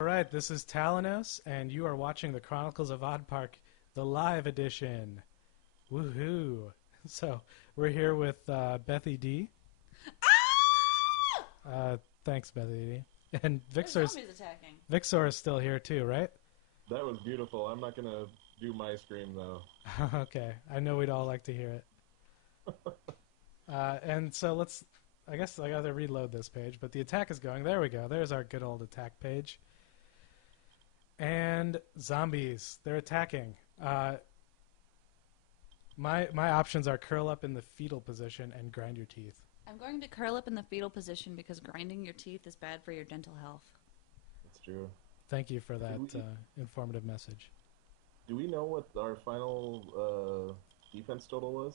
All right, this is Talanos, and you are watching the Chronicles of Odd Park, the live edition. Woohoo! So we're here with Bethy D. Thanks, Bethy D. And There's zombies attacking. Vixor is still here too, right? That was beautiful. I'm not gonna do my scream though. Okay, I know we'd all like to hear it. And so let's. I guess I gotta reload this page, but the attack is going. There we go. There's our good old attack page. And zombies, they're attacking. My options are curl up in the fetal position and grind your teeth. I'm going to curl up in the fetal position because grinding your teeth is bad for your dental health. That's true. Thank you for that informative message. Do we know what our final defense total was?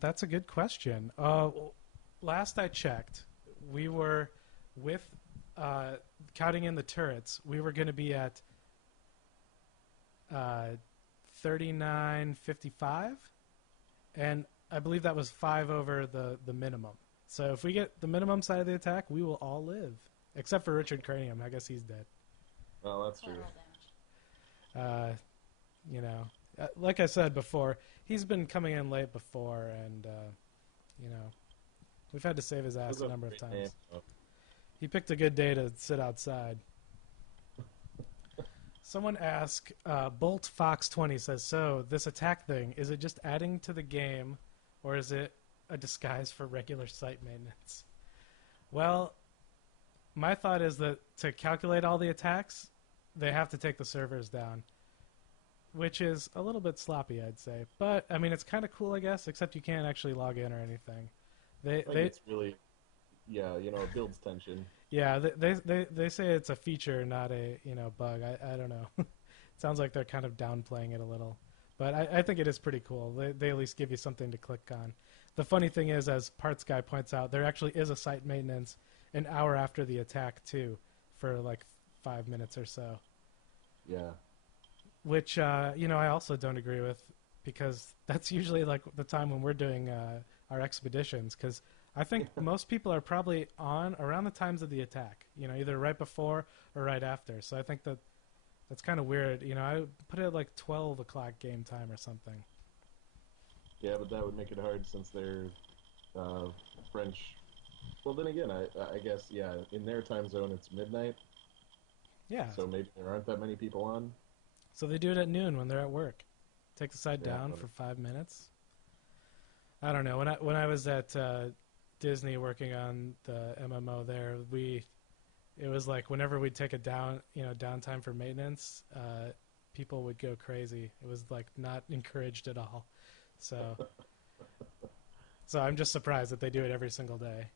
That's a good question. Last I checked, we were with counting in the turrets. We were going to be at 39.55, and I believe that was 5 over the minimum. So if we get the minimum side of the attack, we will all live, except for Richard Cranium. I guess he's dead. Oh, that's true. You know, like I said before, he's been coming in late before, and you know, we've had to save his ass a number of times. He picked a good day to sit outside. Someone asked, Bolt Fox 20 says, so this attack thing, is it just adding to the game, or is it a disguise for regular site maintenance? Well, my thought is that to calculate all the attacks, they have to take the servers down, which is a little bit sloppy, I'd say. But, I mean, it's kind of cool, I guess, except you can't actually log in or anything. It's really, yeah, you know, it builds tension. Yeah, they say it's a feature, not a bug. I don't know. It sounds like they're kind of downplaying it a little, but I think it is pretty cool. They at least give you something to click on. The funny thing is, as Parts Guy points out, there actually is a site maintenance an hour after the attack too, for like 5 minutes or so. Yeah. Which I also don't agree with, because that's usually like the time when we're doing our expeditions, because I think most people are probably on around the times of the attack, either right before or right after. So I think that's kind of weird. I put it at like 12 o'clock game time or something. Yeah, but that would make it hard since they're French. Well, then again, I guess, yeah, in their time zone it's midnight. Yeah. So maybe there aren't that many people on. So they do it at noon when they're at work. Take the site down for 5 minutes. I don't know. When I was at Disney working on the MMO there, it was like whenever we'd take a downtime for maintenance, people would go crazy. It was like not encouraged at all. So I'm just surprised that they do it every single day.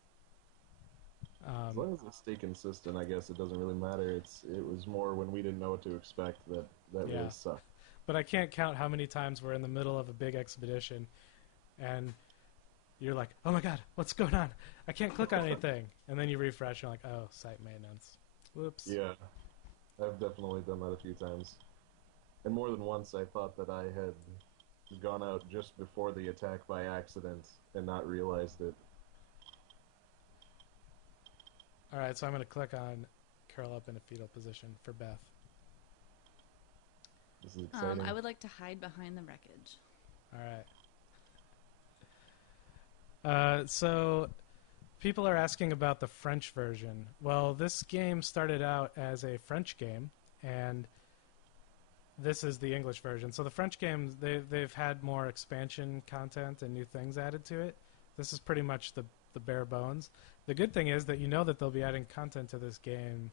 As long as they stay consistent, I guess it doesn't really matter. It was more when we didn't know what to expect that really sucked. But I can't count how many times we're in the middle of a big expedition, and you're like, oh my god, what's going on? I can't click on anything. And then you refresh, and you're like, oh, site maintenance. Whoops. Yeah, I've definitely done that a few times. And more than once I thought that I had gone out just before the attack by accident and not realized it. Alright, so I'm going to click on curl up in a fetal position for Beth. This is exciting. I would like to hide behind the wreckage. Alright. So people are asking about the French version. Well, this game started out as a French game, and this is the English version. So the French game, they've had more expansion content and new things added to it. This is pretty much the bare bones. The good thing is that that they'll be adding content to this game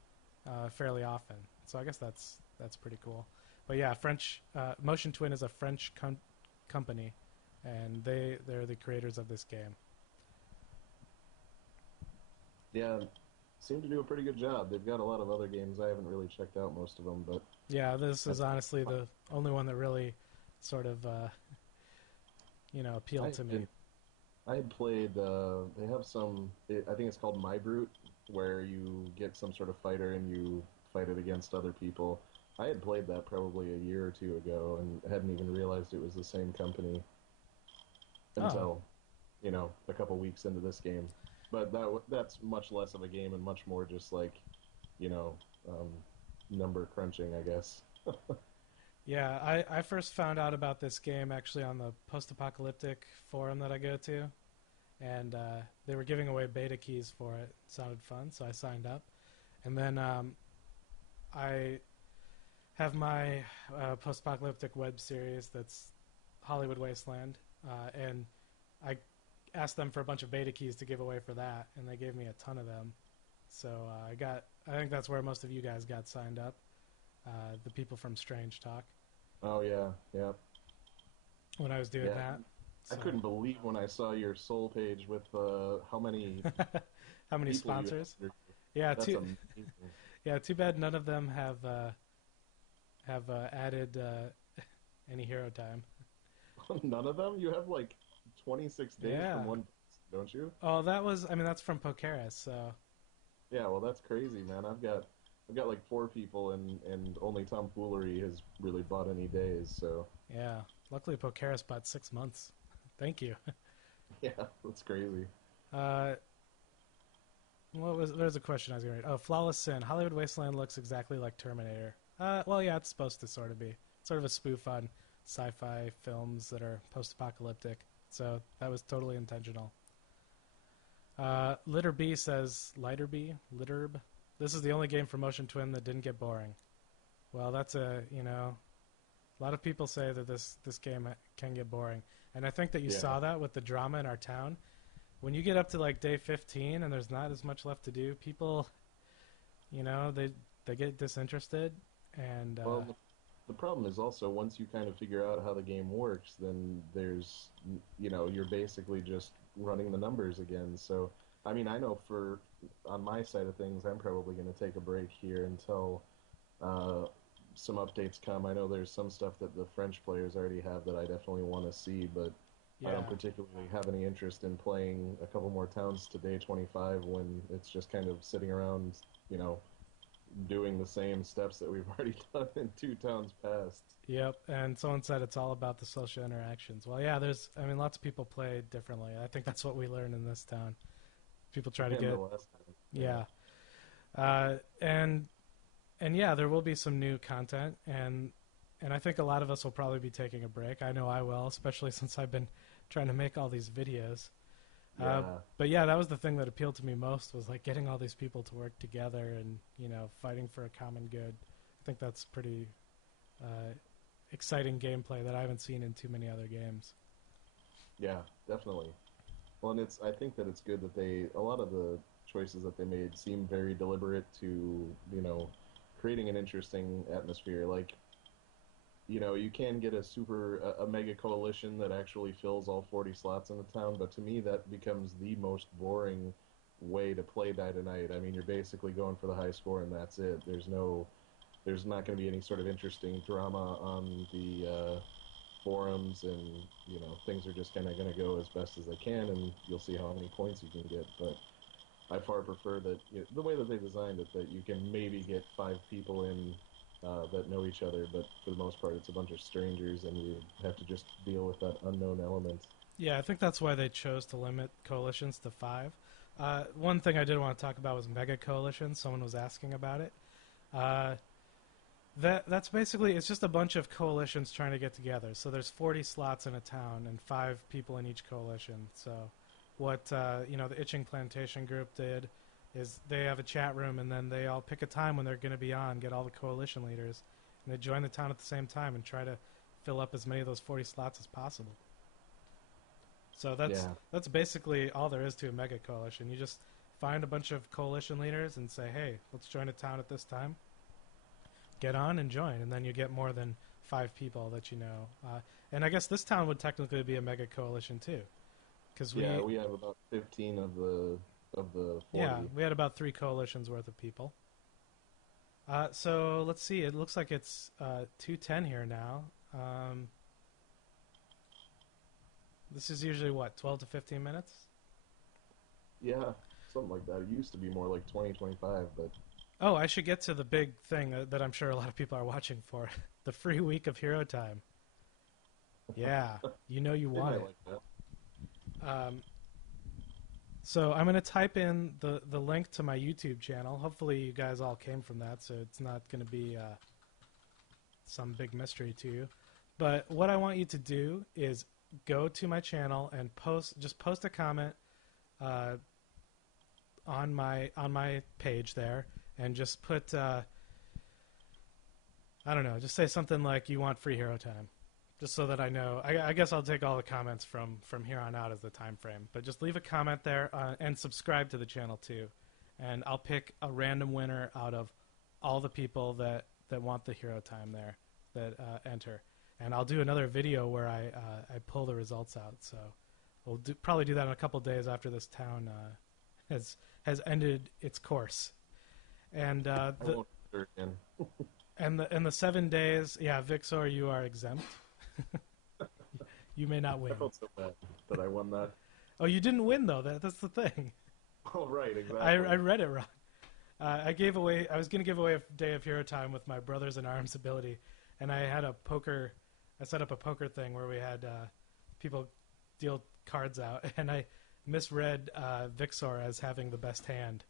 fairly often. So I guess that's pretty cool. But yeah, French Motion Twin is a French company, and they're the creators of this game. Yeah, seem to do a pretty good job. They've got a lot of other games. I haven't really checked out most of them, but yeah, this is honestly the only one that really sort of appealed to me. I had played, they have I think it's called My Brute, where you get some sort of fighter and you fight it against other people. I had played that probably a year or two ago and hadn't even realized it was the same company until, a couple weeks into this game. But that's much less of a game and much more just like you know, um, number crunching, I guess. Yeah, I first found out about this game actually on the post-apocalyptic forum that I go to, and they were giving away beta keys for it. Sounded fun, so I signed up. And then I have my post-apocalyptic web series that's Hollywood Wasteland, and I asked them for a bunch of beta keys to give away for that, and they gave me a ton of them. So I think that's where most of you guys got signed up, the people from Strange Talk, Oh yeah, yeah, when I was doing yeah. that. I So couldn't believe when I saw your soul page with how many how many people you sponsors? have. Yeah, That's too. amazing. Yeah, too bad none of them have added any hero time. None of them? You have like 26 days Yeah. from one, don't you? Oh, that was. I mean, that's from Pokeris. So Yeah, well, that's crazy, man. I've got like four people, and only tomfoolery has really bought any days. So yeah. Luckily, Pokeris bought 6 months. Thank you. yeah, that's crazy. Uh, what was? There's a question I was going to read. Oh, Flawless Sin. Hollywood Wasteland looks exactly like Terminator. Well, yeah, it's supposed to sort of be. Sort of a spoof on sci-fi films that are post-apocalyptic. So that was totally intentional. Litter B says, Lighter B? Litterb? This is the only game for Motion Twin that didn't get boring. Well, that's a lot of people say that this game can get boring. And I think that you Yeah. saw that with the drama in our town. When you get up to like day 15 and there's not as much left to do, people, they get disinterested. And Well, the problem is also once you kind of figure out how the game works, then you're basically just running the numbers again. So, I mean, I know for on my side of things, I'm probably going to take a break here until uh, some updates come. I know there's some stuff that the French players already have that I definitely want to see, but I yeah, don't particularly have any interest in playing a couple more towns to day 25 when it's just kind of sitting around, you know, doing the same steps that we've already done in two towns past. yep. And someone said it's all about the social interactions. Well, yeah, I mean, lots of people play differently. I think that's what we learned in this town. People try to And the get, last time. Yeah. yeah. Uh, and and yeah, there will be some new content, and I think a lot of us will probably be taking a break. I know I will, especially since I've been trying to make all these videos. Uh, Yeah. but yeah, that was the thing that appealed to me most was like getting all these people to work together and fighting for a common good. I think that's pretty uh, exciting gameplay that I haven't seen in too many other games. Yeah, definitely. Well, and I think that it's good that a lot of the choices that they made seem very deliberate to, creating an interesting atmosphere. Like, you can get a mega coalition that actually fills all 40 slots in the town, but to me that becomes the most boring way to play Die2Nite. I mean, you're basically going for the high score and that's it. There's not going to be any sort of interesting drama on the forums, and things are just kind of going to go as best as they can, and you'll see how many points you can get. But I far prefer that the way that they designed it, that you can maybe get five people in that know each other, but for the most part, it's a bunch of strangers, and you have to just deal with that unknown element. Yeah, I think that's why they chose to limit coalitions to 5. One thing I did want to talk about was mega coalitions. Someone was asking about it. Uh, that's basically it's just a bunch of coalitions trying to get together. So there's 40 slots in a town and 5 people in each coalition. So what the Itching Plantation group did is they have a chat room and then they all pick a time when they're going to be on, get all the coalition leaders, and they join the town at the same time and try to fill up as many of those 40 slots as possible. So Yeah, that's basically all there is to a mega coalition. You just find a bunch of coalition leaders and say, "Hey, let's join a town at this time." Get on and join, and then you get more than 5 people that you know. And I guess this town would technically be a mega coalition too, because yeah, we have about 15 of the 40. yeah, we had about 3 coalitions worth of people. So let's see. It looks like it's 2:10 here now. This is usually what 12 to 15 minutes. Yeah, something like that. It used to be more like 20, 25, but Oh, I should get to the big thing that I'm sure a lot of people are watching for: the free week of Hero Time. Yeah, you they want might it. like that. Um, So I'm going to type in the link to my YouTube channel. Hopefully you guys all came from that, so it's not going to be some big mystery to you. But what I want you to do is go to my channel and just post a comment on my page there, and just put I don't know, just say something like you want free hero time, just so that I know. I guess I'll take all the comments from here on out as the time frame. But just leave a comment there and subscribe to the channel too, and I'll pick a random winner out of all the people that want the hero time there that enter. And I'll do another video where I pull the results out. So we'll probably do that in a couple days after this town has ended its course. And and the 7 days, yeah, Vixor, you are exempt. You may not win. I felt so bad that I won that. Oh, you didn't win though. That's the thing. Oh, right, exactly. I read it wrong. I was going to give away a day of hero time with my Brothers in Arms ability, and I set up a poker thing where we had people deal cards out, and I misread Vixor as having the best hand.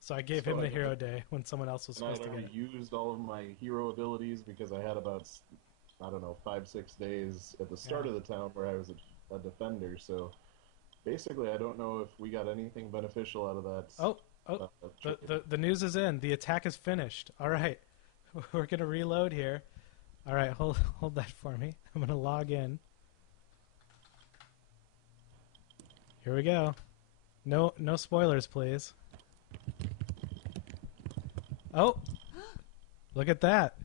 So I gave him the hero day when someone else was supposed to get it. I used all of my hero abilities because I had about, I don't know, 5-6 days at the start of the town where I was a defender. So basically, I don't know if we got anything beneficial out of that. The news is in. The attack is finished. All right, we're gonna reload here. All right, hold that for me. I'm gonna log in. Here we go. No spoilers, please. Oh, look at that.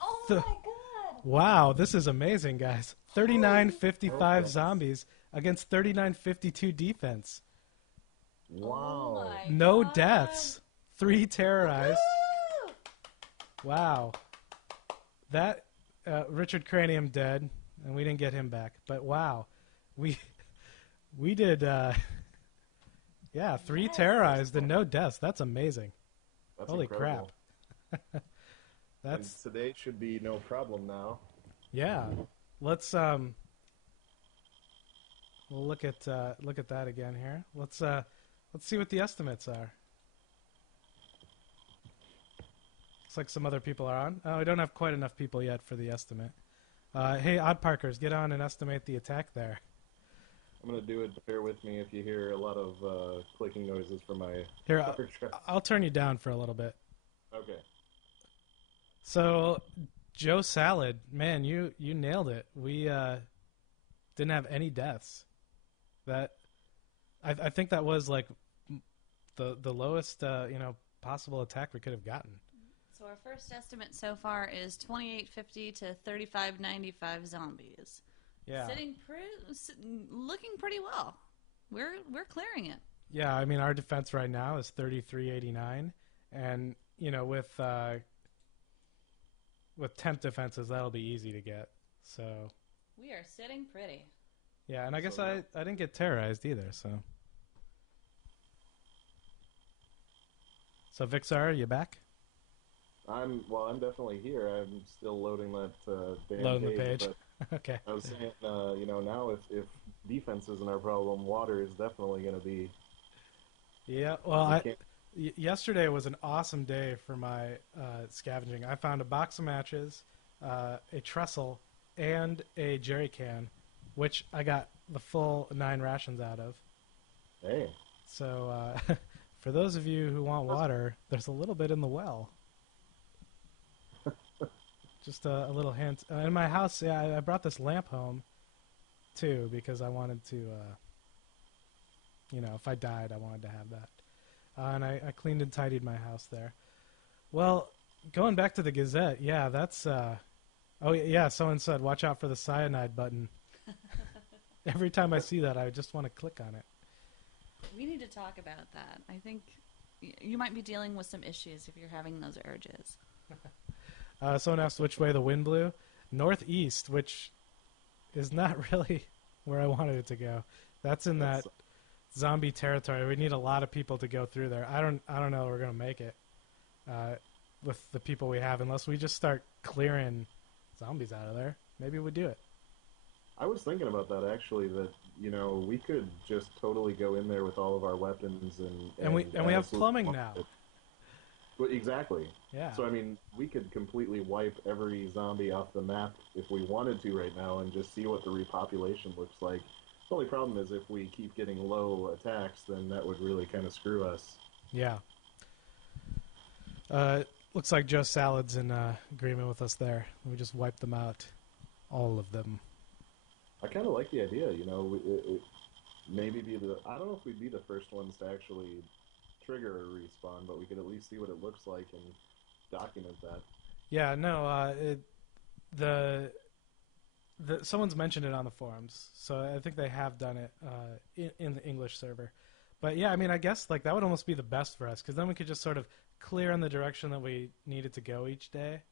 Oh my god. Wow, this is amazing, guys. 3955 zombies against 3952 defense. Wow. Oh No god. deaths. 3 terrorized. Woo! Wow. That Richard Cranium dead, and we didn't get him back. But wow, we did 3 terrorized and no deaths. That's amazing. That's Holy incredible. crap. That's And today should be no problem now. yeah. Let's we'll look at that again here. Let's see what the estimates are. Looks like some other people are on. Oh, we don't have quite enough people yet for the estimate. Hey, Odd Parkers, get on and estimate the attack there. I'm going to do it. Bear with me if you hear a lot of clicking noises from my Here, power truck. I'll turn you down for a little bit. Okay. So, Joe Salad, man, you nailed it. We didn't have any deaths. That I think that was like the lowest possible attack we could have gotten. So our first estimate so far is 2850 to 3595 zombies. Yeah. Looking pretty well. We're clearing it. Yeah, I mean our defense right now is 3389, and with temp defenses that'll be easy to get. So We are sitting pretty. yeah, and I guess I didn't get terrorized either. So Vixar, are you back? I'm definitely here. I'm still loading that damn Loading the page. But Okay. I was saying, now if defense isn't our problem, water is definitely going to be. Yeah, well, yesterday was an awesome day for my scavenging. I found a box of matches, a trestle, and a jerry can, which I got the full 9 rations out of. Hey. So for those of you who want water, there's a little bit in the well. Just a little hint. In my house, I brought this lamp home, too, because I wanted to, if I died, I wanted to have that. And I cleaned and tidied my house there. Well, going back to the Gazette, yeah, that's... someone said, watch out for the cyanide button. Every time I see that, I just want to click on it. We need to talk about that. I think you might be dealing with some issues if you're having those urges. Someone asked which way the wind blew. Northeast, which is not really where I wanted it to go. That's in that zombie territory. We need a lot of people to go through there. I don't know if we're gonna make it with the people we have, unless we just start clearing zombies out of there. Maybe we do it. I was thinking about that actually. That we could just totally go in there with all of our weapons and And we have absolutely plumbing wipe now. it. But exactly. Yeah. So I mean, we could completely wipe every zombie off the map if we wanted to right now, and just see what the repopulation looks like. The only problem is if we keep getting low attacks, then that would really kind of screw us. Yeah. Looks like Joe Salad's in agreement with us there. We just wipe them out, all of them. I kind of like the idea, maybe be the. I don't know if we'd be the first ones to actually trigger a respawn, but we could at least see what it looks like and document that. Yeah, no, someone's mentioned it on the forums, so I think they have done it in the English server. But yeah, I mean, I guess like that would almost be the best for us, because then we could just sort of clear in the direction that we needed to go each day.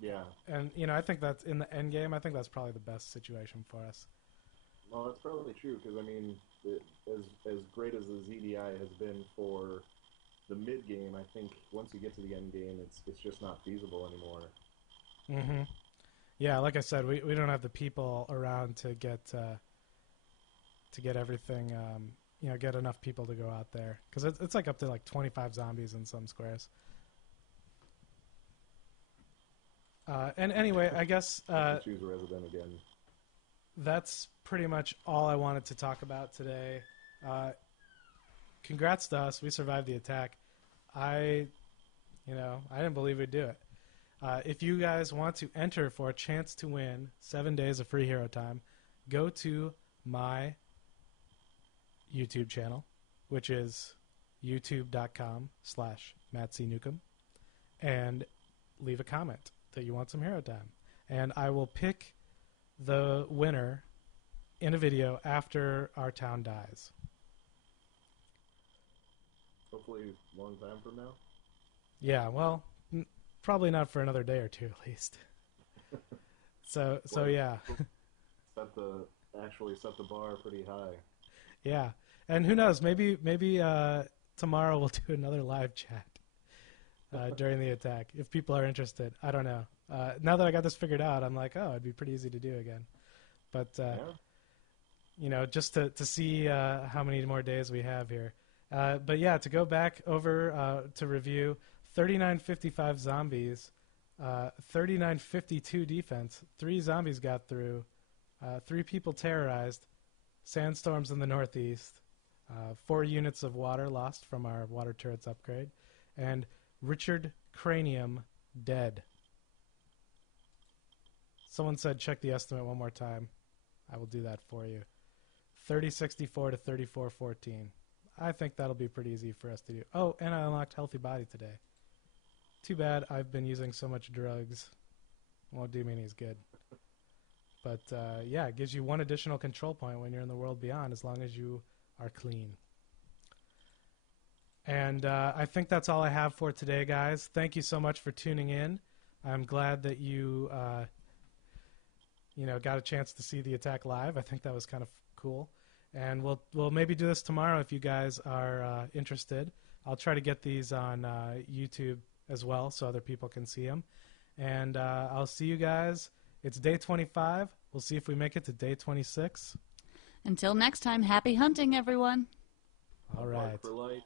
Yeah. And I think that's in the end game. I think that's probably the best situation for us. Well, that's probably true because I mean, as great as the ZDI has been for the mid game, I think once you get to the end game, it's just not feasible anymore. Mm-hmm. Yeah, like I said, we don't have the people around to get everything. Get enough people to go out there, because it's like up to like 25 zombies in some squares. And anyway, I guess choose a resident again. That's pretty much all I wanted to talk about today. Congrats to us. We survived the attack. I didn't believe we'd do it. If you guys want to enter for a chance to win 7 days of free hero time, go to my YouTube channel, which is youtube.com/MattCNukem, and leave a comment that you want some hero time. And I will pick the winner in a video after our town dies. Hopefully a long time from now. Yeah, well, probably not for another day or two at least. So yeah. Actually set the bar pretty high. Yeah. And who knows, maybe tomorrow we'll do another live chat during the attack if people are interested. I don't know. Now that I got this figured out, I'm like, oh, it'd be pretty easy to do again. But just to see how many more days we have here. But yeah, to go back over to review, 3955 zombies, 3952 defense, 3 zombies got through, 3 people terrorized, sandstorms in the northeast, 4 units of water lost from our water turrets upgrade, and Richard Cranium dead. Someone said check the estimate one more time. I will do that for you. 3064 to 3414. I think that'll be pretty easy for us to do. Oh, and I unlocked Healthy Body today. Too bad I've been using so much drugs. Won't do me any good. But yeah, it gives you 1 additional control point when you're in the world beyond, as long as you are clean. And I think that's all I have for today, guys. Thank you so much for tuning in. I'm glad that you got a chance to see the attack live. I think that was kind of cool. And we'll maybe do this tomorrow if you guys are interested. I'll try to get these on YouTube as well so other people can see them. And I'll see you guys. It's day 25. We'll see if we make it to day 26. Until next time, happy hunting, everyone. All right. For light.